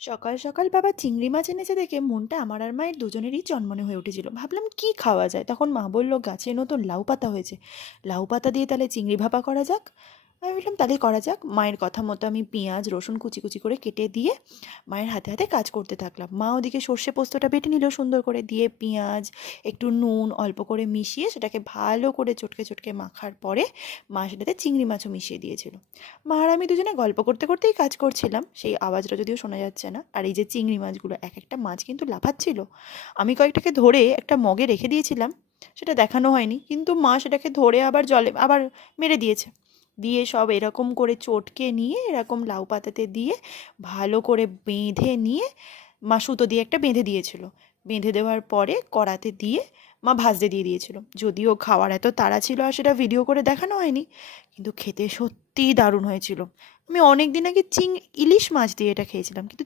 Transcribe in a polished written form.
সকাল সকাল বাবা চিংড়ি মাছ এনেছে দেখে মনটা আমার আর মায়ের দুজনেরই চনমনে হয়ে উঠেছিল। ভাবলাম কি খাওয়া যায়, তখন মা বলল গাছে নতুন লাউ পাতা হয়েছে, লাউ পাতা দিয়ে তাহলে চিংড়ি ভাপা করা যাক। আমি বললাম তাহলে করা যাক। মায়ের কথা মতো আমি পেঁয়াজ রসুন কুচি কুচি করে কেটে দিয়ে মায়ের হাতে হাতে কাজ করতে থাকলাম। মা ওদিকে সর্ষে পোস্তটা বেটে নিল সুন্দর করে, দিয়ে পেঁয়াজ একটু নুন অল্প করে মিশিয়ে সেটাকে ভালো করে চটকে চটকে মাখার পরে মা সেটাতে চিংড়ি মাছও মিশিয়ে দিয়েছিল। মা আর আমি দুজনে গল্প করতে করতেই কাজ করছিলাম, সেই আওয়াজটা যদিও শোনা যাচ্ছে না। আর এই যে চিংড়ি মাছগুলো, এক একটা মাছ কিন্তু লাফাচ্ছিল। আমি কয়েকটাকে ধরে একটা মগে রেখে দিয়েছিলাম, সেটা দেখানো হয়নি, কিন্তু মা সেটাকে ধরে আবার জলে আবার মেরে দিয়েছে। দিয়ে সব এরকম করে চটকে নিয়ে এরকম লাউ পাতাতে দিয়ে ভালো করে বেঁধে নিয়ে মা সুতো দিয়ে একটা বেঁধে দিয়েছিল। বেঁধে দেওয়ার পরে কড়াতে দিয়ে মা ভাজতে দিয়ে দিয়েছিল। যদিও খাওয়ার এত তাড়া ছিল আর সেটা ভিডিও করে দেখানো হয়নি, কিন্তু খেতে সত্যিই দারুণ হয়েছিল। আমি অনেক দিন আগে ইলিশ মাছ দিয়ে এটা খেয়েছিলাম, কিন্তু